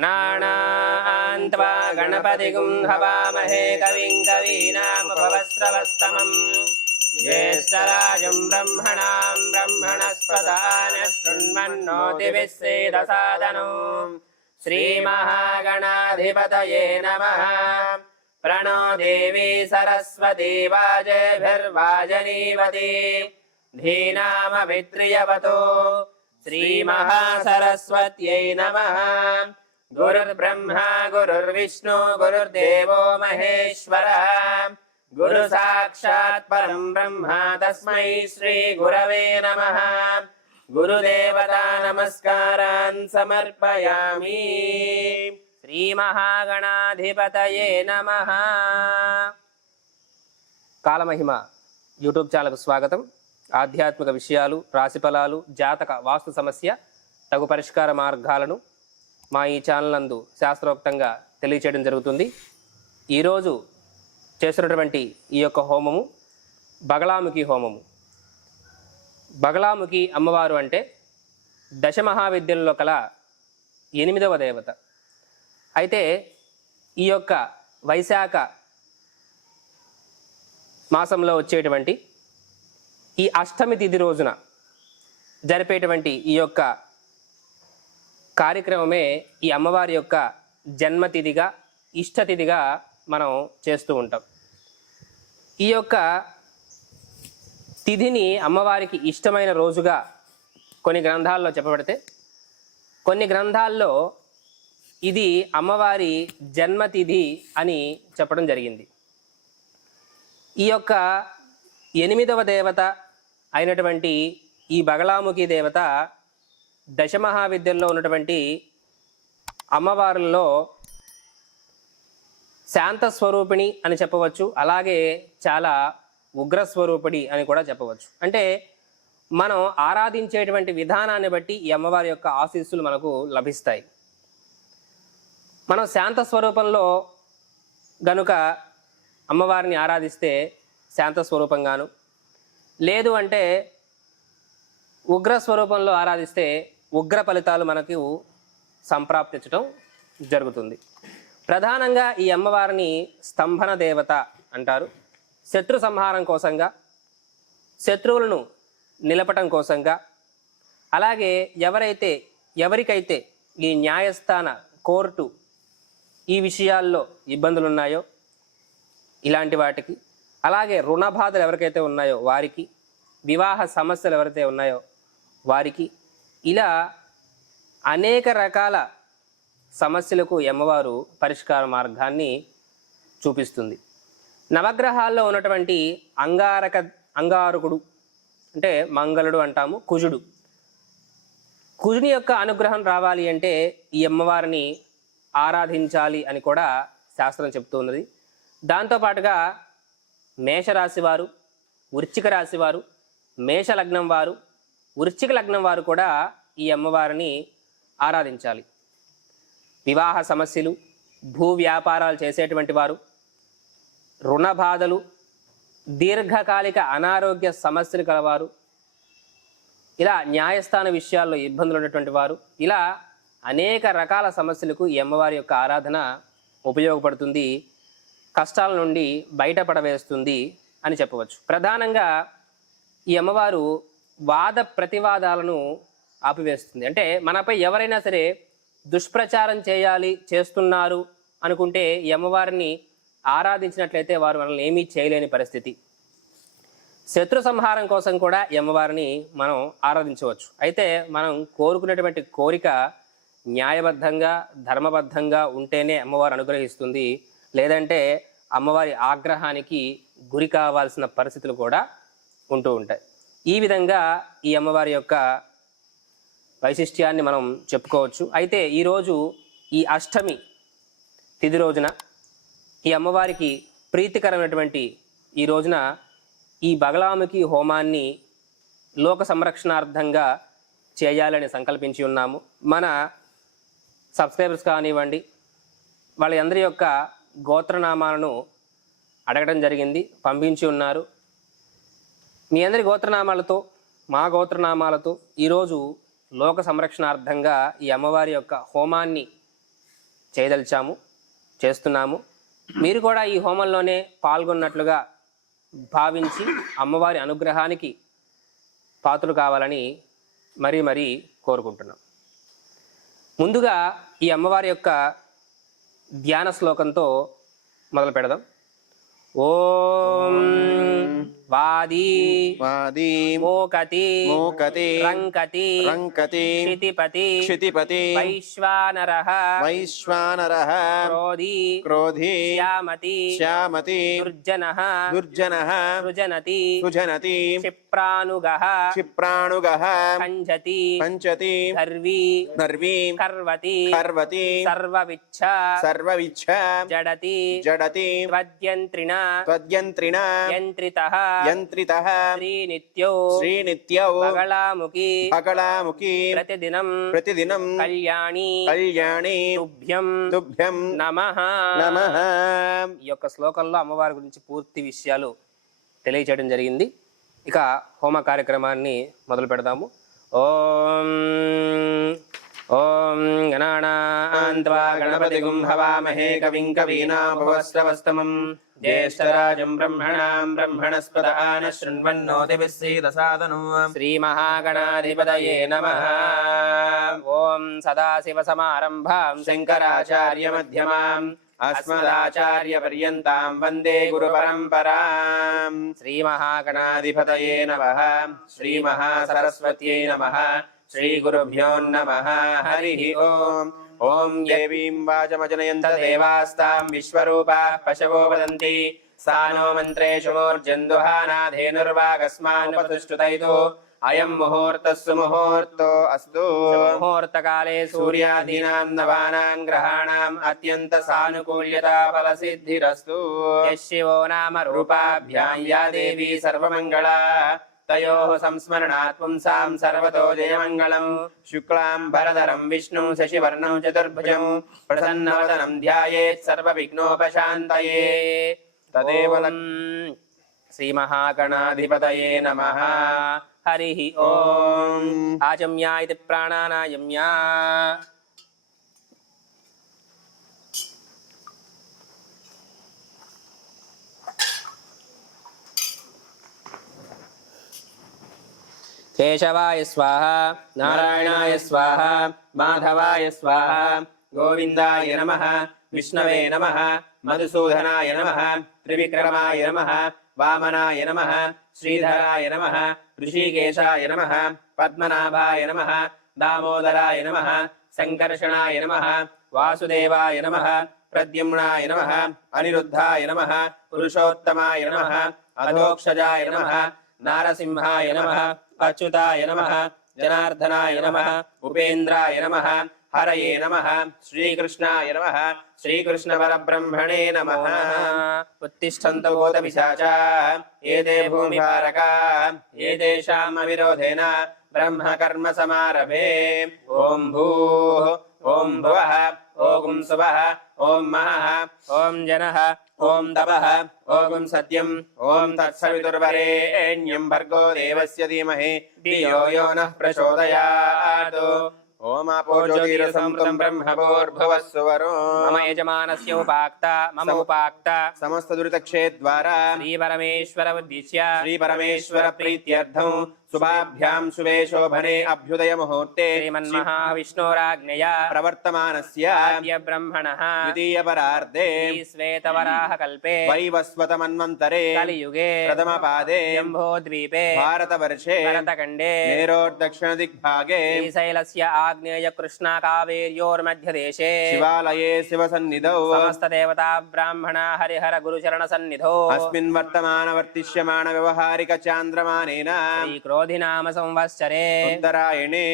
गणानां त्वा गणपतिगुं हवामहे कविं कवीनामुपमश्रवस्तमम् ज्येष्ठराजं ब्रह्मणां ब्रह्मणस्पदान शृण्वन्नोतिभिः सीदसादनो श्रीमहागणाधिपतये नमः। प्रणो देवी सरस्वती वाजेभिर्वाजनीवती धीनामभित्रियवतो श्रीमहासरस्वत्यै नमः। गुरुर्ब्रह्मा गुरुर्विष्णु गुरुर्देवो महेश्वरः गुरु साक्षात् परं ब्रह्म तस्मै श्री गुरवे नमः। गुरुदेवता नमस्कारान् समर्पयामि। श्री महागणाधिपतये नमः। కాలమహిమ యూట్యూబ్ ఛానల్కు స్వాగతం. ఆధ్యాత్మిక విషయాలు, రాశిఫలాలు, జాతక వాస్తు సమస్య తగు పరిష్కార మార్గాలను మా ఈ ఛానల్ నందు శాస్త్రోక్తంగా తెలియచేయడం జరుగుతుంది. ఈరోజు చేస్తున్నటువంటి ఈ యొక్క హోమము బగళాముఖి హోమము. బగళాముఖి అమ్మవారు అంటే దశమహావిద్యలలో కల 8వ దేవత. అయితే ఈ యొక్క వైశాఖ మాసంలో వచ్చేటువంటి ఈ అష్టమి తిథి రోజున జరిపేటువంటి ఈ యొక్క కార్యక్రమమే ఈ అమ్మవారి యొక్క జన్మతిథిగా, ఇష్టతిథిగా మనం చేస్తూ ఉంటాం. ఈ యొక్క తిథిని అమ్మవారికి ఇష్టమైన రోజుగా కొన్ని గ్రంథాల్లో చెప్పబడితే, కొన్ని గ్రంథాల్లో ఇది అమ్మవారి జన్మతిథి అని చెప్పడం జరిగింది. ఈ యొక్క 8వ దేవత అయినటువంటి ఈ బగళాముఖి దేవత దశమహావిద్యల్లో ఉన్నటువంటి అమ్మవారుల్లో శాంతస్వరూపిణి అని చెప్పవచ్చు, అలాగే చాలా ఉగ్రస్వరూపిణి అని కూడా చెప్పవచ్చు. అంటే మనం ఆరాధించేటువంటి విధానాన్ని బట్టి ఈ అమ్మవారి యొక్క ఆశీస్సులు మనకు లభిస్తాయి. మనం శాంత స్వరూపంలో గనుక అమ్మవారిని ఆరాధిస్తే శాంత స్వరూపంగాను, లేదు అంటే ఉగ్ర స్వరూపంలో ఆరాధిస్తే ఉగ్ర ఫలితాలు మనకు సంప్రాప్తించడం జరుగుతుంది. ప్రధానంగా ఈ అమ్మవారిని స్తంభన దేవత అంటారు. శత్రు సంహారం కోసంగా, శత్రువులను నిలపటం కోసంగా, అలాగే ఎవరికైతే ఈ న్యాయస్థాన కోర్టు ఈ విషయాల్లో ఇబ్బందులు ఉన్నాయో ఇలాంటి వాటికి, అలాగే రుణ బాధలు ఎవరికైతే ఉన్నాయో వారికి, వివాహ సమస్యలు ఎవరైతే ఉన్నాయో వారికి, ఇలా అనేక రకాల సమస్యలకు అమ్మవారు పరిష్కార మార్గాన్ని చూపిస్తుంది. నవగ్రహాల్లో ఉన్నటువంటి అంగారకుడు అంటే మంగళుడు అంటాము, కుజుని యొక్క అనుగ్రహం రావాలి అంటే ఈ అమ్మవారిని ఆరాధించాలి అని కూడా శాస్త్రం చెప్తున్నది. దాంతోపాటుగా మేషరాశి వారు, వృశ్చిక రాశి వారు, మేషలగ్నం వారు, వృశ్చిక లగ్నం వారు కూడా ఈ అమ్మవారిని ఆరాధించాలి. వివాహ సమస్యలు, భూ వ్యాపారాలు చేసేటువంటి వారు, రుణ బాధలు, దీర్ఘకాలిక అనారోగ్య సమస్యలు కలవారు, ఇలా న్యాయస్థాన విషయాల్లో ఇబ్బందులు ఉన్నటువంటి వారు, ఇలా అనేక రకాల సమస్యలకు ఈ అమ్మవారి యొక్క ఆరాధన ఉపయోగపడుతుంది, కష్టాల నుండి బయటపడవేస్తుంది అని చెప్పవచ్చు. ప్రధానంగా ఈ అమ్మవారు వాద ప్రతివాదాలను ఆపివేస్తుంది. అంటే మనపై ఎవరైనా సరే దుష్ప్రచారం చేస్తున్నారు అనుకుంటే ఈ అమ్మవారిని ఆరాధించినట్లయితే వారు మనల్ని ఏమీ చేయలేని పరిస్థితి. శత్రు సంహారం కోసం కూడా ఈ అమ్మవారిని మనం ఆరాధించవచ్చు. అయితే మనం కోరుకునేటువంటి కోరిక న్యాయబద్ధంగా, ధర్మబద్ధంగా ఉంటేనే అమ్మవారు అనుగ్రహిస్తుంది. లేదంటే అమ్మవారి ఆగ్రహానికి గురి కావాల్సిన పరిస్థితులు కూడా ఉంటూ ఉంటాయి. ఈ విధంగా ఈ అమ్మవారి యొక్క వైశిష్ట్యాన్ని మనం చెప్పుకోవచ్చు. అయితే ఈరోజు ఈ అష్టమి తిథి రోజున ఈ అమ్మవారికి ప్రీతికరమైనటువంటి ఈ రోజున ఈ బగళాముఖి హోమాన్ని లోక సంరక్షణార్థంగా చేయాలని సంకల్పించి ఉన్నాము. మన సబ్స్క్రైబర్స్ కానివ్వండి, వాళ్ళందరి యొక్క గోత్రనామాలను అడగడం జరిగింది, పంపించి ఉన్నారు. మీ అందరి గోత్రనామాలతో, మా గోత్రనామాలతో ఈరోజు లోక సంరక్షణార్థంగా ఈ అమ్మవారి యొక్క హోమాన్ని చేయదలిచాము, చేస్తున్నాము. మీరు కూడా ఈ హోమంలోనే పాల్గొన్నట్లుగా భావించి అమ్మవారి అనుగ్రహానికి పాత్రలు కావాలని మరీ కోరుకుంటున్నాం. ముందుగా ఈ అమ్మవారి యొక్క ధ్యాన శ్లోకంతో మొదలు పెడదాం. ఓం వాది వాది మోకతి మోకతి రంకతి రంకతి క్షితిపతి క్షితిపతి వైశ్వానరః వైశ్వానరః క్రోధి క్రోధి శ్యామతి శ్యామతి దుర్జనః దుర్జనః సృజనతి సుజనతి క్షిప్రానుగః క్షిప్రాణుగః పంచతి పంచతి గర్వి నర్వి కర్వతి కర్వతి సర్వవిచ్ఛ సర్వవిచ్ఛ జడతి జడతి త్వద్యంత్రిణ త్వద్యంత్రిణ యంత్రితః యంత్రితః శ్రీనిత్యౌ శ్రీనిత్యౌ బగళాముఖి బగళాముఖి ప్రతిదినం ప్రతిదినం కళ్యాణి కళ్యాణి తుభ్యం తుభ్యం నమః. నమః. ఈ యొక్క శ్లోకంలో అమ్మవారి గురించి పూర్తి విషయాలు తెలియచేయడం జరిగింది. ఇక హోమ కార్యక్రమాన్ని మొదలు పెడదాము. ఓం ఓం గణానాన్త్వా గణపతిగుం హవామహే కవిం కవీనాముపమశ్రవస్తమం జ్యేష్ఠరాజం బ్రహ్మణాం బ్రహ్మణస్పద ఆన శృణ్వన్నోతిభిः సీదసాదనం శ్రీమహాగణాధిపతయే నమః. ఓం సదాశివసమారంభాం శంకరాచార్యమధ్యమాం అస్మదాచార్యపర్యంతాం వందే గురుపరంపరాం. శ్రీమహాగణాధిపతయే నమః. శ్రీమహాసరస్వత్యై నమః. శ్రీగురుభ్యో నమః. హరి ఓం. ఓం దేవీం వాచమజనయంత దేవాస్తాం విశ్వరూపాః పశవో వదంతి सा नो मन्त्रेषु मूर्जन्दुहानाधेनुर्वागस्मानुपतिष्ठुतैतो अयं मुहूर्तः सुमुहूर्तो अस्तु. मुहूर्तकाले सूर्यादीनां नवानां ग्रहाणाम् अत्यन्तसानुकूल्यता फलसिद्धिरस्तु. यशिवो नाम रूपाभ्यां या देवी सर्वमङ्गला तयोः संस्मरणात् पुंसां सर्वतो जयमङ्गलम्. शुक्लाम्बरधरं विष्णुं शशिवर्णं चतुर्भुजं प्रसन्नवदनं ध्यायेत् सर्वविघ्नोपशान्तये. तदेव श्रीमहागणाधिपतये नमः. हरिः ओम्. आचम्या इति प्राणानायम्या. केशवाय स्वाहा, नारायणाय स्वाहा, माधवाय स्वाहा, गोविन्दाय नमः, विष्णवे नमः, मधुसूदनाय नमः, त्रिविक्रमाय नमः, वामनाय नमः, श्रीधराय नमः, ऋषिकेशाय नमः, पद्मनाभाय नमः, दामोदराय नमः, संकर्षणाय नमः, वासुदेवाय नमः, प्रद्युम्नाय नमः, अनिरुद्धाय नमः, पुरुषोत्तमाय नमः, अधोक्षजाय नमः, नारसिंहाय नमः, अच्युताय नमः, जनार्दनाय नमः, उपेन्द्राय नमः, हरये नमः, श्रीकृष्णाय नमः, श्रीकृष्णपरब्रह्मणे नमः. उत्तिष्ठन्तु भूतपिशाचाः एते भूमिभारकाः एतेषाम् अविरोधेन ब्रह्मकर्म समारभे. ॐ भूः ॐ भुवः ॐ सुवः ॐ महः ॐ जनः ॐ तपः ॐ सत्यं ॐ तत्सवितुर्वरेण्यं भर्गो देवस्य धीमहि धियो यो नः प्रचोदयात्. ओमापो ज्योतिरसंतं ब्रह्मभूर्भुवः सुवरो मम यजमानस्य उपाक्ता मम उपाक्ता समस्त दुरितक्षेद्वारा श्रीपरमेश्वर उद्दिश्य श्रीपरमेश्वर प्रीत्यर्थं शुभाभ्यां शुभे शोभने अभ्युदय मुहूर्ते श्रीमन्महाविष्णोराज्ञया प्रवर्तमानस्य आद्य ब्रह्मणः द्वितीय परार्धे श्वेतवराह कल्पे वैवस्वतमन्वन्तरे कलियुगे प्रथम पादे जम्बोद्वीपे भारतवर्षे भरतखण्डे मेरोर्दक्षिणदिग्भागे श्रीशैलस्य आग्नेय कृष्णा कावेर्योर्मध्यदेशे शिवालये शिवसन्निधौ समस्त देवता ब्राह्मणा हरिहर गुरुचरण सन्निधौ अस्मिन् वर्तमानवर्तिष्यमाण व्यवहारिक चान्द्रमानेन क्रोधिनाम संवत्सरे उत्तरायणे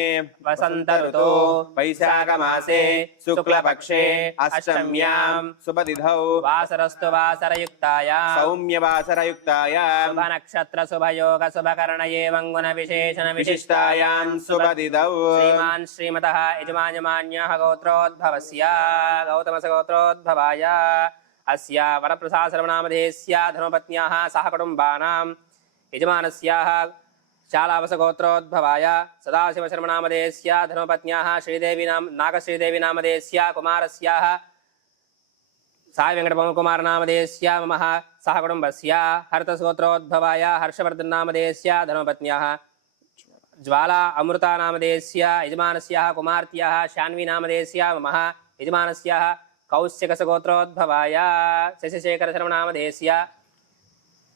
वसंत ऋतौ वैशाख मासे शुक्लपक्षे अष्टम्यां शुभतिथौ वासरस्तु वासरयुक्तायां सौम्य वासरयुक्तायां शुभ नक्षत्र शुभ योग शुभ कर्ण एवं गुण विशेषण विशिष्टायां शुभतिथौ श्रीमान् श्रीमतः यजमान्यमान्यः गोत्रोद्भवस्य गौतमस्य गोत्रोद्भवाय अस्य वरप्रसादनामधेयस्य धर्मपत्न्याः सह कुटुम्बानां यजमानस्याः शालावसगोत्रोद्भवाय सदाशिवशर्मनामधेयस्य धर्मपत्न्याः श्रीदेवी नागश्रीदेवी नामधेयस्य कुमारस्याः సాయి వెంకటపవనకుమార నామధేయస్య మమ సహ కుటుంబస్య హర్తసోత్రోద్భవాయ హర్షవర్ధన్ నామధేయస్య ధర్మపత్న్యాः ज्वाला अमृता नामधेयस्य यजमानस्याः कुमार्त्याः शान्वी नामधेयस्य मम यजमानस्याः कौशिकसगोत्रोद्भवाय शशिशेखरशर्मनामधेयस्य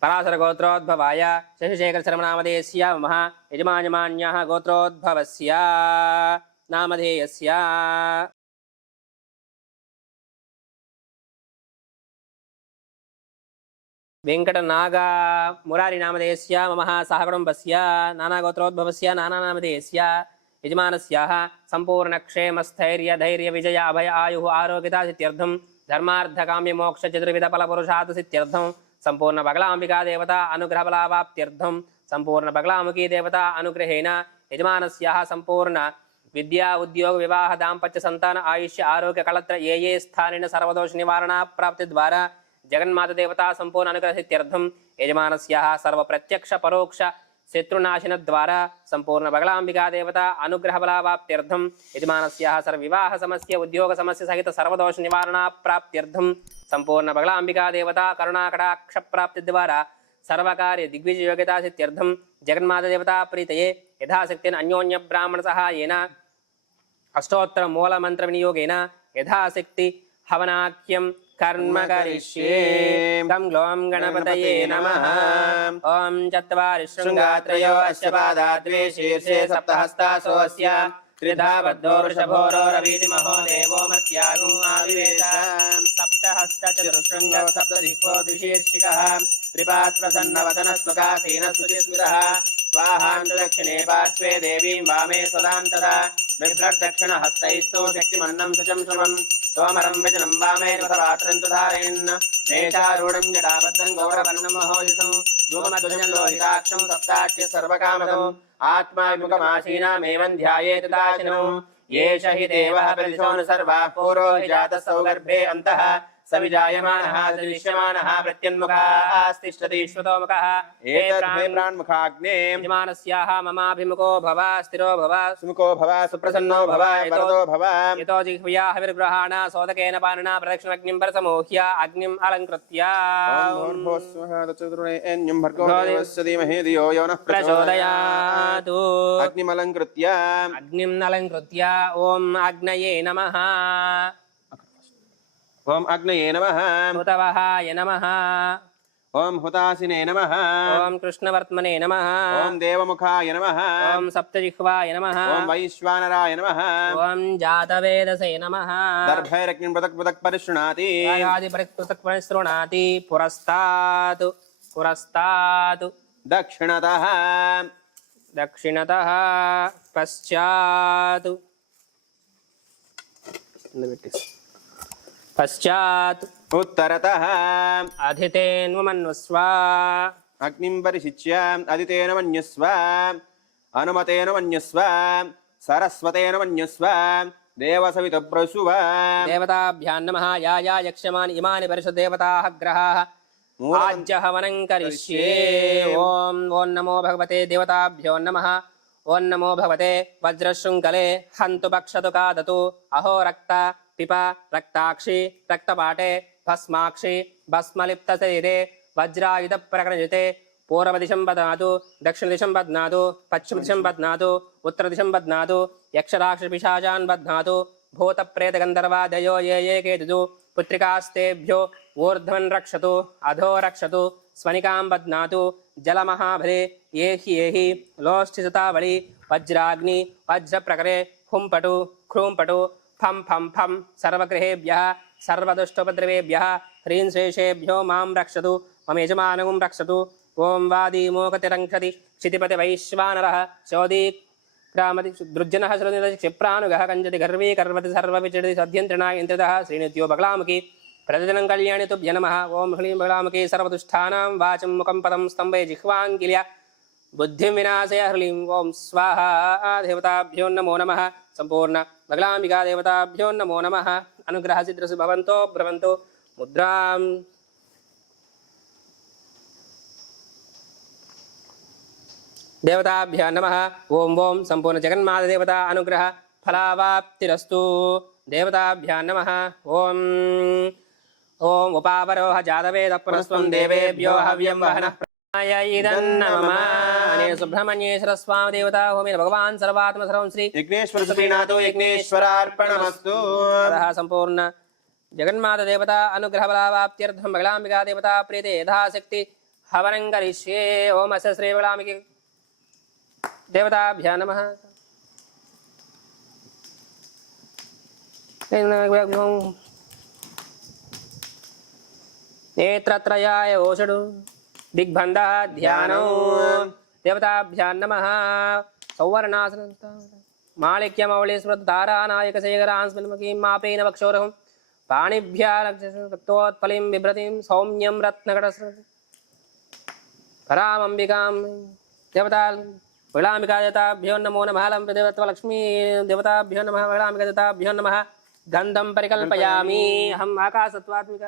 पराशरगोत्रोद्भवाय शशिशेखरशर्मनामधेयस्य मम यजमान्यमान्याः गोत्रोद्भवस्य नामधेयस्य वेंकटनागा मुरारी नामधेयस्य मम सह कुटुम्बस्य नानागोत्रोद्भवस्य नानानामधेयस्य यजमानस्याः सम्पूर्णक्षेमस्थैर्य धैर्य विजय अभय आयुः आरोग्यता सिद्ध्यर्थं धर्मार्थकाम्यमोक्ष चतुर्विधफलपुरुषार्थ सिद्ध्यर्थं सम्पूर्ण बगलाम्बिका देवता अनुग्रहफलावाप्त्यर्थं सम्पूर्ण बगलामुखी देवता अनुग्रहेण यजमानस्याः सम्पूर्ण विद्या उद्योग विवाह दाम्पत्य संतान आयुष्य आरोग्य कलत्र ये स्थानेन सर्वदोष निवारण प्राप्ति द्वारा जगन्माता देवता संपूर्ण अनुग्रह सिद्ध्यर्थं यजमानस्याः सर्व प्रत्यक्ष परोक्ष शत्रुनाशन द्वारा संपूर्ण बगलांबिका देवता अनुग्रह बलावाप्त्यर्थं यजमानस्याः सर्व विवाह समस्या उद्योग समस्या सहित सर्वदोष निवारण प्राप्त्यर्थं संपूर्ण बगलांबिका देवता करुणाकटाक्ष प्राप्ति द्वारा सर्वकार्य दिग्विजय योग्यता सिद्ध्यर्थं जगन्माता देवता प्रीतये यथाशक्तेन अन्योन्य ब्राह्मण सहायेन अष्टोत्तर मूल मंत्र विनियोगेन यथाशक्ति हवनाख्यं कर्म करिष्ये गं ग्लों गणपतये नमः ओम चत्वारि शृंगात्रयो अस्य पादा द्वे शीर्षे सप्तहस्तासो अस्य त्रिधा बद्धो वृषभोरो रवीति महो देवो मत्यागुं आविवेश सप्तहस्त चतुर्शृंग सप्तदिक्पो द्विशीर्षिकः त्रिपात्रसन्नवदनस्वकासीनस्तुतिस्मृतः स्वाहान्तु दक्षिणे पार्श्वे देवीं वामे सदां तदा बिभ्रद्दक्षिणहस्तैस्तु शक्तिमन्नं शुचं शुभम् सोमरं व्यजनं वामे कृतपात्रं तु धारयन् मेषारूढं जटाबद्धं गौरवर्णं महोजसं धूमध्वजं लोहिताक्षं सप्ताख्य सर्वकामदम् आत्माविमुखमासीनामेवं ध्यायेत् दाशिनौ येष हि देवः प्रतिशोन सर्वाः पूरो हि जातः सौगर्भे अन्तः स विजायमानः स विश्यमानः प्रत्यन्मुखास्तिष्ठति श्रुतोमुखः एतद्मे प्राण्मुखाग्ने यजमानस्याः ममाभिमुखो भव स्थिरो भव सुमुखो भव सुप्रसन्नो भव वरदो भव यतो जिह्वया हविर्गृहाण सोदकेन पाणिना प्रदक्षिणग्निं परसमोह्य अग्निम् अलङ्कृत्य प्रचोदयातु अग्निम् अलङ्कृत्य ॐ अग्नये नमः ओम अग्नये नमः हुतवहाय नमः ओम हुतासिने नमः ओम कृष्णवर्त्मने नमः ओम देवमुखाय नमः ओम सप्तजिह्वाय नमः ओम वैश्वानराय नमः ओम जातवेदसे नमः दर्भैरग्निं पृथक् पृथक् परिशृणाति पृथक् परिशृणाति पुरस्तात् पुरस्तात् दक्षिणतः दक्षिणतः पश्चात् पश्चात् उत्तरतः अधितेन्वमन्वस्व अग्निं परिशिच्य अदितेन मन्यस्व अनुमतेन मन्यस्व सरस्वतेन मन्यस्व देवसवितप्रसुव देवताभ्यां नमः या या यक्षमानि इमानि परिषद्देवताः ग्रहाः आज्यहवनं करिष्ये ॐ नमो भगवते देवताभ्यो नमः ॐ नमो भगवते वज्रशृङ्खले हन्तु भक्षतु खादतु अहो रक्त पिप रक्ताक्षी रक्तपाटे भस्माक्षी भस्मलिप्तशरीरे वज्रायुधप्रकरणजिते पूर्वदिशं बध्नातु दक्षिणदिशं बध्नातु पश्चिमदिशं बध्नातु उत्तरदिशं बध्नातु यक्षराक्षसपिशाचान् बध्नातु भूतप्रेतगन्धर्वादयो ये ये केतुः पुत्रिकास्तेभ्यो ऊर्ध्वं रक्षतु अधो रक्षतु स्वनिकां बध्नातु जलमहाभरे ये हि लोष्ठिसतावळि वज्राग्नि वज्रप्रकरे हुंपटु ख्रूंपटु फं फं फं सर्वगृहेभ्यः सर्वदुष्टोपद्रवेभ्यः ह्रीं श्रेषेभ्यो मां रक्षतु मम यजमानगुं रक्षतु ओं वादीमोकतिरङ्क्षति क्षितिपतिवैश्वानरः चोदी ग्रामति दृज्जनः श्रुतिः क्षिप्रानुगः कञ्जति गर्वी कर्वति सर्वविचरति सद्यन्त्रिणा इन्द्रितः श्रीनित्यो बगलामुखी प्रतिदिनं कल्याणि तुभ्य नमः ओं ह्रीं बगलामुखी सर्वदुष्टानां वाचं मुखं पदं स्तम्भे जिह्वाङ्किल्य बुद्धिं विनाशय ह्रीं ओं स्वाहा देवताभ्यो नमो नमः संपूर्ण बगलांबिका देवताभ्यो नमो नमः अनुग्रह सिद्धिरसु भवन्तो भ्रवन्तो मुद्रां देवताभ्यः नमः ओं ओं संपूर्ण जगन्माता देवता अनुग्रह फलावाप्तिरस्तु देवताभ्यः नमः ओं ఓం ఉపావరోహ జాతవేద పునస్వం దేవేభ్యో హవ్యం వహనః ప్రాయ ఇదన్నమమ అనే సుబ్రహ్మణ్యేశ్వర స్వామి దేవత హోమేన భగవాన్ సర్వాత్మ సర్వం శ్రీ యజ్ఞేశ్వర శ్రీనాథో యజ్ఞేశ్వరార్పణమస్తు అదః సంపూర్ణ జగన్మాత దేవత అనుగ్రహ బలావాప్త్యర్థం బగళాంబికా దేవత ప్రీతే యథాశక్తి హవనం కరిష్యే. ఓం అస్య శ్రీ బగళాంబికే దేవతాభ్యో నమః. నేత్రత్రయాయ ఓషడు దిగ్బంధ ధ్యానం దేవతాభ్యో నమః. సౌవర్ణాసన మాళిక్యమౌళీస్మృత తారానాయక శేఖరాన్స్మిన్మకీం మాపేన వక్షోరహం పాణిభ్యా రక్తోత్పలిం బిభ్రతిం సౌమ్యం రత్నకటస్ర పరామంబికాం దేవతా బగళాంబికా దేవతాభ్యో నమో నమః. దేవత్వలక్ష్మీ దేవతాభ్యో నమః. బగళాంబికా దేవతాభ్యో నమః. గంధం పరికల్పయామి. అహం ఆకాశత్వాత్మిక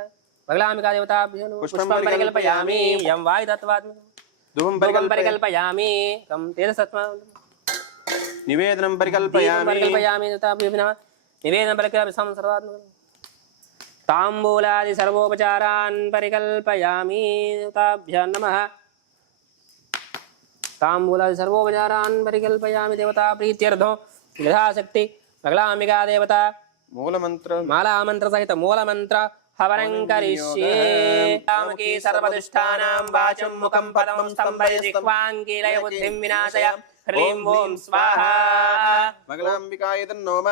బగళాంబికా దేవతాభ్యో నమః. పుష్పం పరికల్పయామి. యం వాయుతత్వాత్మిక ధూపం పరికల్పయామి. కం తేజసత్వా నివేదనం పరికల్పయామి. పరికల్పయామి దేవతాభ్యో నమః. నివేదనం పరికల్పయామి. సర్వాత్మక తాంబూలాది సర్వోపచారాన్ పరికల్పయామి దేవతాభ్యో నమః. తాంబూలాది సర్వోపచారాన్ పరికల్పయామి దేవతా ప్రీత్యర్థం యథాశక్తి బగళాంబికా దేవత మాలామంత్ర సహిత మూలమంత్ర హవనం కరిష్యే. కామకి సర్వదుష్టానాం వాచం ముఖం పదం స్తంభయ జిహ్వాంగీలయ బుద్ధిం వినాశయ. హ్రీం ఓం స్వాహా. బగళాంబికాయ తన్నోమ.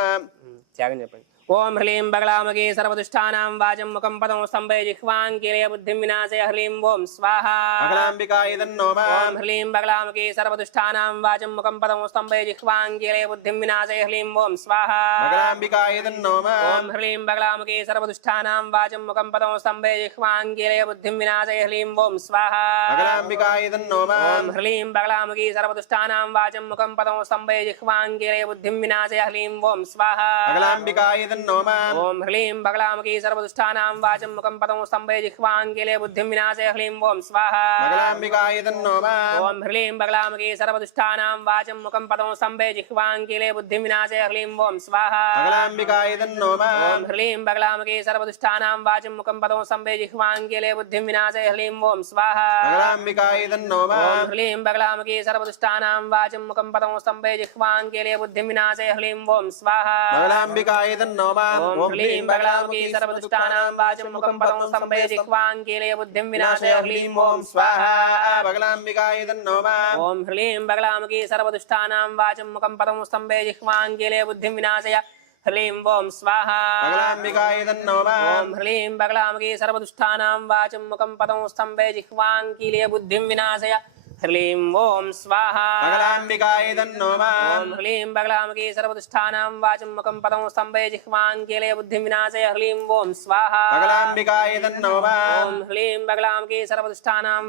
త్యాగం చెప్పండి. ఓం హ్రీం బగళామకే సర్వదుష్టానాం వాచం ముఖం పదం స్తంభయ జిహ్వాంగీలయ బుద్ధిం వినాశయ. హ్రీం ఓం స్వాహా. బగళాంబికాయ తన్నోమ. ఓం హ్రీం బగళామకే సర్వదుష్టానాం వాచం ముఖం పదం స్తంభయ జిహ్వాంగీలయ బుద్ధిం వినాశయ. హ్రీం ఓం స్వాహా. బగళాంబికాయ తన్నోమ. ఓం హ్రీం బగళామకే సర్వదుష్టానాం వాచం ముఖం పదం స్తంభయ జిహ్వాంగీలయ బుద్ధిం వినాశయ. హ్రీం ఓం స్వాహా. బగళాంబికాయ తన్నోమ. ఓం హ్రీం బగళామకే సర్వదుష్టానాం వాచం ముఖం పదం స్తంభయ జిహ్వాంగీలయ బుద్ధిం వినాశయ. హ్రీం ఓం స్వాహా. బగళాంబికాయ తన్నోమ. ఓం హ్రీం బగళామకే సర్వదుష్టానాం వాచం ముఖం పదం స్తంభయ జిహ్వాంగీలయ బుద్ధిం వినాశయ. హ్రీం ఓం స్వాహా. బగళాంబికాయ తన్నోమ. ఓం హ్రీం బగళామకే సర్వదుష్టానాం వాచం ముఖం పదం స్తంభయ జిహ్వాంగీలయ బుద్ధిం వినాశయ. హ్రీం ఓం స్వాహా. బగళాంబికాయ తన్నోమ. ఓం హ్రీం బగళామకే సర్వదుష్టానాం వాచం ముఖం పదం స్తంభయ జిహ్వాంగీలయ బుద్ధిం వినాశయ. హ్రీం ఓం స్వాహా. బగళాంబికాయ తన్నోమ. ఓం హ్రీం బగళామకే సర్వదుష్టానాం వాచం ముఖం పదం స్తంభయ జిహ్వాంగీలయ బుద్ధిం వినాశయ. హ్రీం ఓం స్వాహా. బగళాంబికాయ తన్నోమ. ఓం హ్రీం బగళామకే సర్వదుష్టానాం వాచం ముఖం పదం స్తంభయ జిహ్వాంగీలయ బుద్ధిం వినాశయ. హ్రీం ఓం స్వాహా. బగళాంబికాయ తన్నోమ. ఓం హ్రీం బగళామకే సర్వదుష్టానాం వాచం ముఖం పదం స్తంభయ జిహ్వాంగీలయ బుద్ధిం వినాశయ. హ్రీం ఓం స్వాహా. బగళాంబికాయ తన్నోమ. ఓం హ్రీం బగళామకే సర్వదుష్టానాం వాచం ముఖం పదం స్తంభయ జిహ్వాంగీలయ బుద్ధిం వినాశయ. హ్రీం ఓం స్వాహా. బగళాంబికాయ తన్నోమ. ఓం హ్రీం బగళామకే సర్వదుష్టానాం వాచం ముఖం పదం స్తంభయ జిహ్వాంగీలయ బుద్ధిం వినాశయ. హ్రీం ఓం స్వాహా. బగళాంబికాయ తన్నోమ. ఓం హ్రీం బగళామకే సర్వదుష్టానాం వాచం ముఖం పదం స్తంభయ జిహ్వాంగీలయ బుద్ధిం వినాశయ. హ్రీం ఓం స్వాహా. బగళాంబికాయ తన్నోమ. ఓం హ్రీం బగళామకే సర్వదుష్టానాం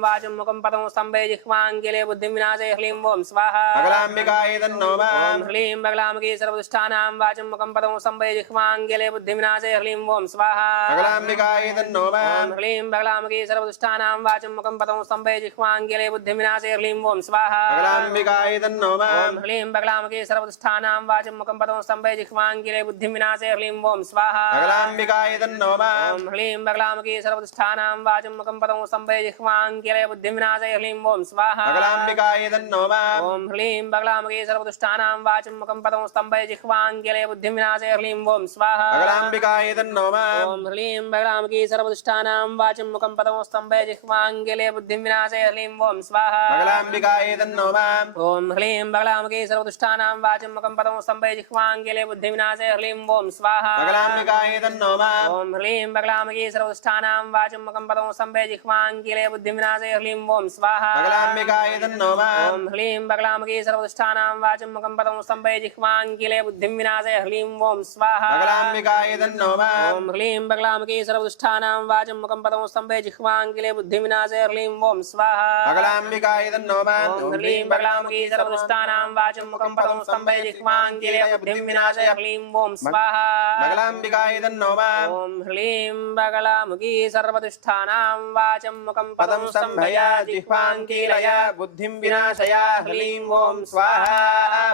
వాచం ముఖం పదం స్తంభయ జిహ్వాంగీలయ బుద్ధిం వినాశయ. హ్రీం ఓం స్వాహా. బగళాంబికాయ తన్నోమ. ఓం హ్రీం బగళామకే సర్వదుష్టానాం వాచం ముఖం పదం స్తంభయ జిహ్వాంగీలయ బుద్ధిం వినాశయ. హ్రీం ఓం స్వాహా. బగళాంబికాయ తన్నోమ. ఓం హ్రీం బగళామకే సర్వదుష్టానాం వాచం ముఖం పదం స్తంభయ జిహ్వాంగీలయ బుద్ధిం వినాశయ. హ్రీం ఓం స్వాహా. బగళాంబికాయ తన్నోమ. ఓం హ్రీం బగళామకే సర్వదుష్టానాం వాచం ముఖం పదం స్తంభయ జిహ్వాంగీలయ బుద్ధిం వినాశయ. హ్రీం ఓం స్వాహా. బగళాంబికాయ తన్నోమ. ఓం హ్రీం బగళామకే సర్వదుష్టానాం వాచం ముఖం పదం స్తంభయ జిహ్వాంగీలయ బుద్ధిం వినాశయ. హ్రీం ఓం స్వాహా. బగళాంబికాయ తన్నోమ. ఓం హ్రీం బగళామకే సర్వదుష్టానాం వాచం ముఖం పదం స్తంభయ జిహ్వాంగీలయ బుద్ధిం వినాశయ. హ్రీం ఓం స్వాహా. బగళాంబికాయ తన్నోమ. ఓం హ్రీం బగళామకే సర్వదుష్టానాం వాచం ముఖం పదం స్తంభయ జిహ్వాంగీలయ బుద్ధిం వినాశయ. హ్రీం ఓం స్వాహా. బగళాంబికాయ తన్నోమ. ఓం హ్రీం బగళామకే సర్వదుష్టానాం వాచం ముఖం పదం స్తంభయ జిహ్వాంగీలయ బుద్ధిం వినాశయ. హ్రీం ఓం స్వాహా. బగళాంబికాయ తన్నోమ. ఓం హ్రీం బగళామకే సర్వదుష్టానాం వాచం ముఖం పదం స్తంభయ జిహ్వాంగీలయ బుద్ధిం వినాశయ. హ్రీం ఓం స్వాహా. బగళాంబికాయ తన్నోమ. ఓం హ్రీం బగళామకే సర్వదుష్టానాం వాచం ముఖం పదం స్తంభయ జిహ్వాంగీలయ బుద్ధిం వినాశయ. హ్రీం ఓం స్వాహా. బగళాంబికాయ తన్నోమ. ఓం హ్రీం బగళామకే సర్వదుష్టానాం వాచం ముఖం పదం స్తంభయ జిహ్వాంగీలయ బుద్ధిం వినాశయ. హ్రీం ఓం స్వాహా. బగళాంబికాయ తన్నోమ. ఓం హ్రీం బగళామకే సర్వదుష్టానాం వాచం ముఖం పదం స్తంభయ జిహ్వాంకీలయ బుద్ధిం వినాశయ. హ్రీం ఓం స్వాహా.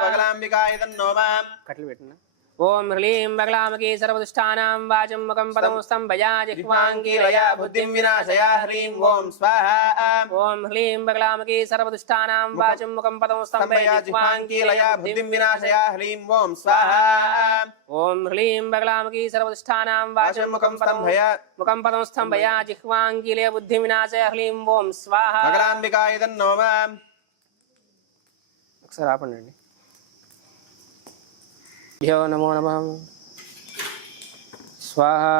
బగళాంబికాయ తన్నోమ. కట్లు పెట్టిన ఓం హ్రీం బగలామకి సర్వదుష్టానాం వాచం ముఖం పదం స్తంభయా जिह्वाङ्कीलया बुद्धिं विनाशय ह्रीं ॐ स्वाहा ఓం హ్రీం బగలామకి సర్వదుష్టానాం వాచం ముఖం పదం స్తంభయా जिह्वाङ्कीलया बुद्धिं विनाशय ह्रीं ॐ स्वाहा ఓం హ్రీం బగలామకి సర్వదుష్టానాం వాచం ముఖం పదం స్తంభయా జిహ్వాంగిలే బుద్ధి వినాశయ హ్రీం ఓం స్వాహ बगलाम्बिकाय तन्नो मा ఒకసారి ఆపండి భ్యో నమో నమః స్వాహా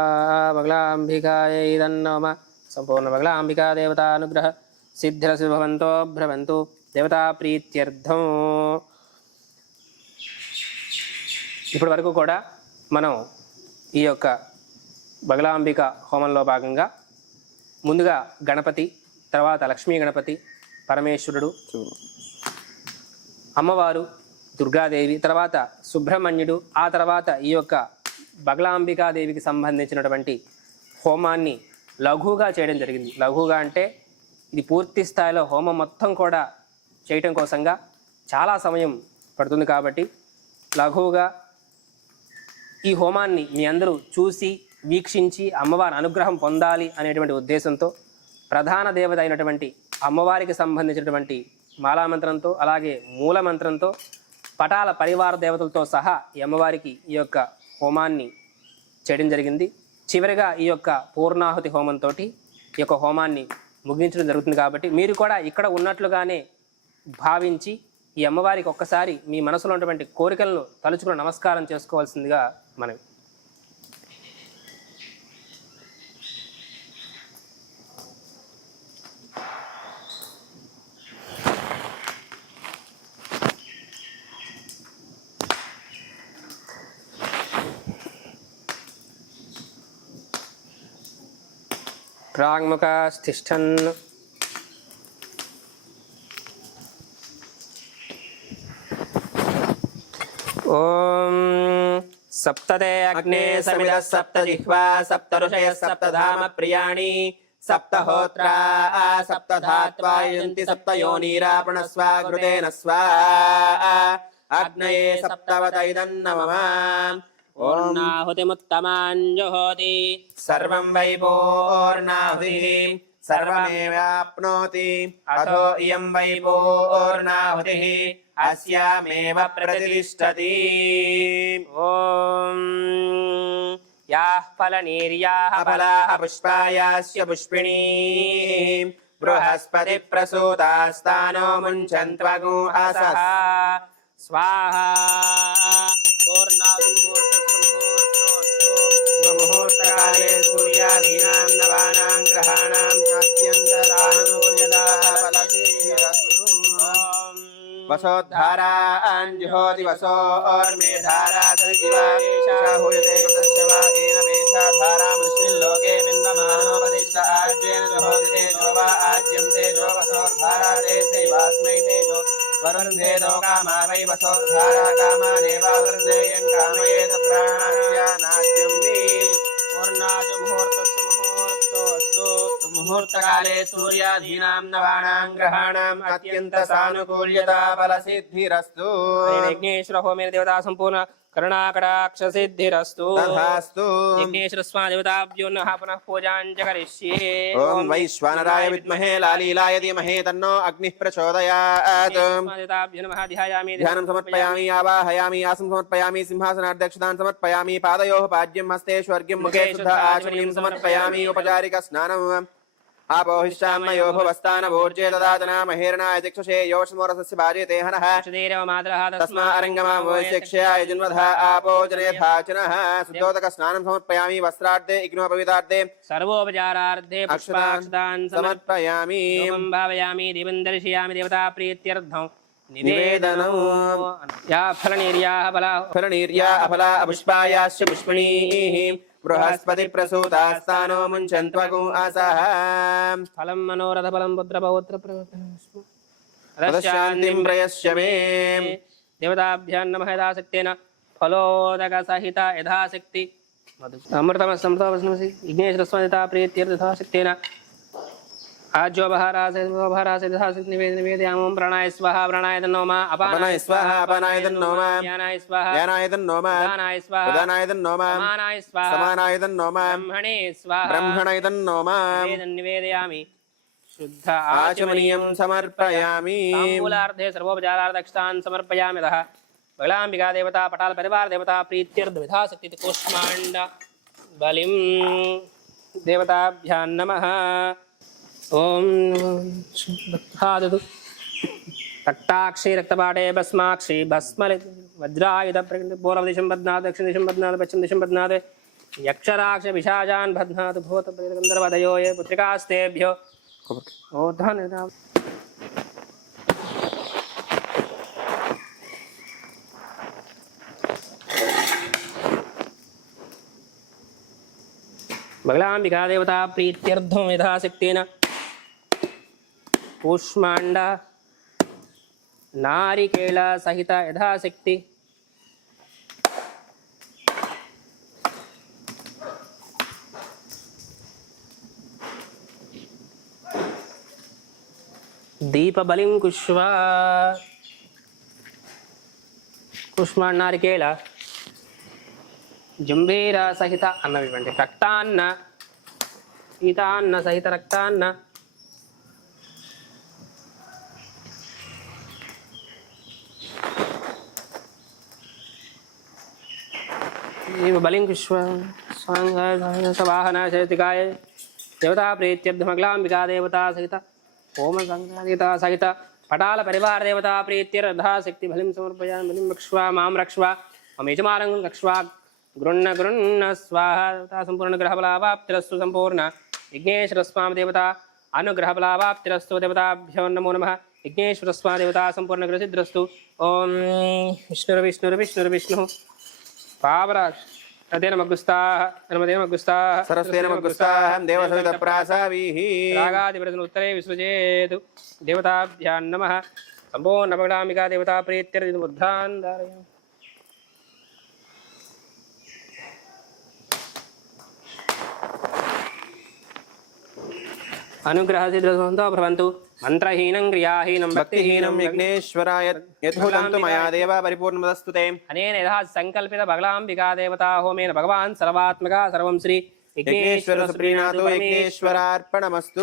బగలాంబికాయై నమః సంపూర్ణ బగలాంబికా దేవతా అనుగ్రహ సిద్ధిరసి భవంతో భ్రవంతు దేవతా ప్రీత్యర్థం. ఇప్పటి వరకు కూడా మనం ఈ యొక్క బగలాంబిక హోమంలో భాగంగా ముందుగా గణపతి, తర్వాత లక్ష్మీ గణపతి, పరమేశ్వరుడు, అమ్మవారు దుర్గాదేవి, తర్వాత సుబ్రహ్మణ్యుడు, ఆ తర్వాత ఈ యొక్క బగలాంబికాదేవికి సంబంధించినటువంటి హోమాన్ని లఘువుగా చేయడం జరిగింది. లఘువుగా అంటే ఇది పూర్తి స్థాయిలో హోమం మొత్తం కూడా చేయటం కోసంగా చాలా సమయం పడుతుంది కాబట్టి లఘువుగా ఈ హోమాన్ని మీ అందరూ చూసి వీక్షించి అమ్మవారి అనుగ్రహం పొందాలి అనేటువంటి ఉద్దేశంతో ప్రధాన దేవత అయినటువంటి అమ్మవారికి సంబంధించినటువంటి మాలామంత్రంతో అలాగే మూలమంత్రంతో పటాల పరివార దేవతలతో సహా ఈ అమ్మవారికి ఈ యొక్క హోమాన్ని చేయడం జరిగింది. చివరిగా ఈ యొక్క పూర్ణాహుతి హోమంతో ఈ యొక్క హోమాన్ని ముగించడం జరుగుతుంది. కాబట్టి మీరు కూడా ఇక్కడ ఉన్నట్లుగానే భావించి ఈ అమ్మవారికి ఒక్కసారి మీ మనసులో ఉన్నటువంటి కోరికలను తలుచుకుని నమస్కారం చేసుకోవాల్సిందిగా మనవి. ప్రాగ్ముఖాస్థిష్టన్ ఓం సప్తదే అగ్నే సమిద సప్త జిహ్వా సప్త ఋషయ సప్తధామ ప్రియాణి సప్తహోత్రా సప్తధాత్వాయంతి సప్తయోనీరాపణ స్వాగృతేన స్వాహా అగ్నయే సప్తవతైదన్నమః. పూర్ణాహుతిముత్తమాంజుహోతి సర్వం వై పూర్ణాహుతిః సర్వమేవాప్నోతి అథో ఇయం వై పూర్ణాహుతిః అస్యామేవ ప్రతిష్టతి. ఓం యాః ఫలనీర్యాః ఫలాః పుష్పాయాస్య పుష్పిణీః బృహస్పతి ప్రసూతాస్తానో ముంచన్త్వగుహసః స్వాహా. ముహూర్తకాలే సూర్యాదీనాం నవానాం గ్రహాణాం అత్యంతరానుకూలఫలసిద్ధిరస్తు. వసోద్ధారాంజుహోతి వసోర్మేధారా సదివాహూయతే కృతస్య వా ఏన మేషాధారామస్మిన్ లోకే బిందమానోపదిష్ట ఆజ్యేన జుహోతి తేజో వా ఆజ్యం తేజో వసోద్ధారా తేజైవాస్మై తేజో వరుంధే లోకామా వై వసోద్ధారా కామానేవా వరుంధేయం కామయేత ప్రాణస్య నాద్యం వి. పూర్ణాచ ముహూర్తస్య ముహూర్తోస్తు. ముహూర్తకాలే సూర్యాదీనాం నవానాం గ్రహాణాం అత్యంత సానుకూల్యతా ఫలసిద్ధిరస్తు. విఘ్నేశ్వర హోమేన దేవతా సంపూర్ణ కరుణాకటాక్ష సిద్ధిరస్తు. తథాస్తు. విఘ్నేశ్వర స్వామి దేవతాభ్యో నమః. పునః పూజాం చ కరిష్యే. ఓం వైశ్వానరాయ విద్మహే లాలీలాయ ధీమహి తన్నో అగ్నిః ప్రచోదయాత్. దేవతాభ్యో నమః. ధ్యాయామి ధ్యానం సమర్పయామి ఆవాహయామి ఆసం సమర్పయామి సింహాసనాధ్యక్షతాన్ సమర్పయామి పాదయోః పాద్యం హస్తేష్వర్గ్యం ముఖే శుద్ధ ఆచమనీయం సమర్పయామి ఉపచారిక స్నానం ఆపోహిష్టామయో భవస్థానభోర్జే దదాతన మహేరణాయ చక్షుషే యోష్మోరసస్య భాజేతే హనః తస్మా అరంగమామోష్యక్షయాయ జన్మధ ఆపో జనేధాచనః. శుద్ధోదక స్నానం సమర్పయామి వస్త్రార్థే ఇగ్నోపవితార్థే సర్వోపచారార్థే పుష్పాక్షతాన్ సమర్పయామి. భావయామి దీపం దర్శయామి దేవతా ప్రీత్యర్థం నివేదనం. యా ఫలనీర్యాః ఫలనీర్యా అఫలా పుష్పాయాశ్చ పుష్పిణీః బృహస్పతి ప్రసూతాస్తానో ముంచన్త్వగుహసః. ఫలం మనోరథ ఫలం పుత్ర పౌత్ర శాంతిం ప్రయస్య మే. దేవతాభ్యాం నమః. యథాశక్తేన ఫలోదక సహిత యథాశక్తి అమృతమస్తమృతమసి విఘ్నేశ్వర స్వామి ప్రీత్యర్థ యథాశక్తేన निवेदयामो प्राणाय स्वाहा प्राणाय तन्नो मा अपानाय स्वाहा अपानाय तन्नो मा ज्ञानाय स्वाहा ज्ञानाय तन्नो मा उदानाय स्वाहा उदानाय तन्नो मा समानाय स्वाहा समानाय तन्नो मा ब्रह्मणे स्वाहा ब्रह्मणाय तन्नो मा निवेदयामि शुद्ध आचमनीयं समर्पयामि ताम्बूलार्धे सर्वोपचारार्थक्षतान् समर्पयामि अतः बगलाम्बिका देवता पटाल परिवार देवता प्रीत्यर्थ विधाशक्ति कूष्माण्ड बलिं देवताभ्यां नमः ओम भक्तादतु रक्ताक्षी रक्तपाटे भस्माक्षी भस्म वज्रायुध पूर्वदिशं बध्नात् दक्षिणदिशं बध्नात् पश्चिमदिशं बध्नात् यक्षराक्ष पिशाचान् बध्नात् भूतप्रेतगन्धर्वदयो ये पुत्रिकास्तेभ्यो ओधन बगलाम्बिका देवता प्रीत्यर्थं यथाशक्तेन कूष्माण्ड नारिकेल सहित यथाशक्ति दीपबलिं कुष्वा कूष्माण्ड नारिकेल जंबीर सहित अन्न रक्तान्न शीतान्न सहित रक्तान्न बलिं सवाहना शैतिकाय देवता प्रीत्यर्धमगलाम्बिका देवता सहित ओम संगीता सहित पटाल परिवार देवता प्रीत्यर्धा शक्ति बलिं समर्पयामि बलिं रक्ष्वा मां रक्ष्वा मम यजमानं रक्ष्वा गृह्ण गृह्ण स्वाहा देवता संपूर्ण ग्रहबलावाप्तिरस्तु संपूर्ण विघ्नेश्वरस्वामी देवता अनुग्रह बलावाप्तिरस्तु देवताभ्यो नमो नमः विघ्नेश्वरस्वामी देवता संपूर्ण ग्रहसिद्धिरस्तु ओम विष्णुर्विष्णुर्विष्णुर्विष्णुः पावराज नमगुस्ताः सरस्वती नमगुस्ताः देवसवितप्रासावीः रागादिव्रतन उत्तरे विसृजेतु देवताभ्यां नमः संपूर्ण बगलाम्बिका देवता प्रीत्यर्थ बुद्धान् धारयामि अनुग्रह सिद्धिर्भवन्तु भवन्तु मंत्रहीनं क्रियाहीनं भक्तिहीनं विघ्नेश्वराय यद्भुतं तु मया देव परिपूर्णमस्तु ते अनेन यथा संकल्पित बगलाम्बिका देवता होमेन भगवान् सर्वात्मका सर्वं श्री विघ्नेश्वर सुप्रीणातु विघ्नेश्वरार्पणमस्तु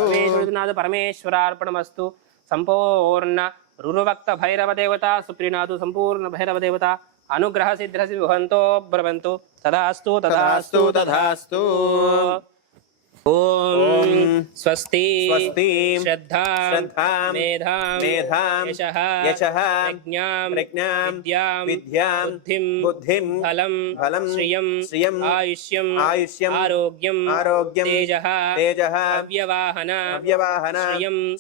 परमेश्वरार्पणमस्तु संपूर्ण रुरुभक्त भैरव देवता सुप्रीणातु संपूर्ण भैरव देवता अनुग्रह सिद्धिर्भवन्तु भवन्तो ब्रवन्तु तदास्तु तदास्तु तथास्तु ओम स्वस्ति स्वस्ति श्रद्धां मेधां यशः प्रज्ञां विद्यां बुद्धिं फलं श्रियं आयुष्यं आरोग्यं तेजः अव्यवाहन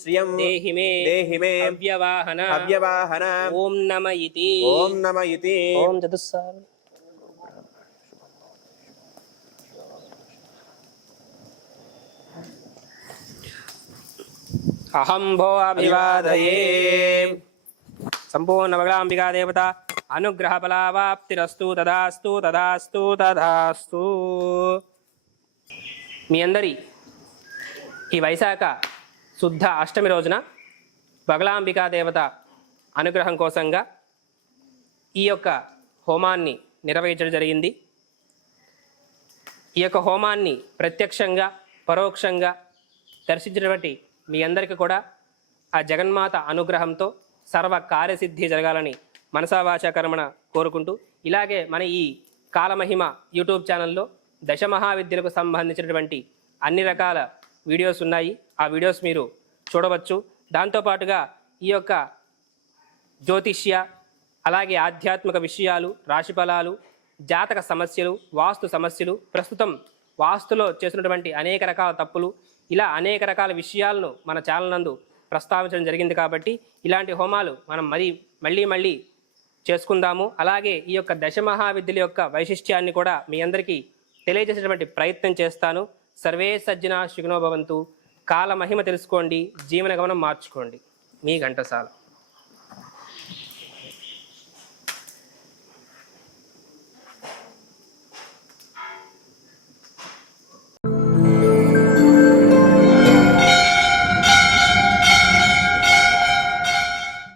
श्रियं देहि मे अव्यवाहन ओम नम इति ओम चतुस्सार अहं भो अभिवादये संपूर्ण बगलाम्बिका देवता अनुग्रह बलावाप्तिरस्तु तदास्तु तदास्तु तदास्तु మీ అందరి ఈ వైశాఖ శుద్ధ అష్టమి రోజున బగలాంబికా దేవత అనుగ్రహం కోసంగా ఈ యొక్క హోమాన్ని నిర్వహించడం జరిగింది. ఈ యొక్క హోమాన్ని ప్రత్యక్షంగా పరోక్షంగా దర్శించినటువంటి మీ అందరికీ కూడా ఆ జగన్మాత అనుగ్రహంతో సర్వ కార్యసిద్ధి జరగాలని మనసావాచ కర్మణ కోరుకుంటూ, ఇలాగే మన ఈ కాలమహిమ యూట్యూబ్ ఛానల్లో దశమహావిద్యలకు సంబంధించినటువంటి అన్ని రకాల వీడియోస్ ఉన్నాయి. ఆ వీడియోస్ మీరు చూడవచ్చు. దాంతోపాటుగా ఈ యొక్క జ్యోతిష్య అలాగే ఆధ్యాత్మిక విషయాలు, రాశిఫలాలు, జాతక సమస్యలు, వాస్తు సమస్యలు, ప్రస్తుతం వాస్తులో చేసినటువంటి అనేక రకాల తప్పులు, ఇలా అనేక రకాల విషయాలను మన ఛానల్ నందు ప్రస్తావించడం జరిగింది. కాబట్టి ఇలాంటి హోమాలు మనం మళ్ళీ చేసుకుందాము. అలాగే ఈ యొక్క దశమహావిద్యల యొక్క వైశిష్ట్యాన్ని కూడా మీ అందరికీ తెలియజేసేటువంటి ప్రయత్నం చేస్తాను. సర్వే సజ్జనా సుఖినో భవంతు. కాల మహిమ తెలుసుకోండి, జీవన గమనం మార్చుకోండి. మీ ఘంటసాల.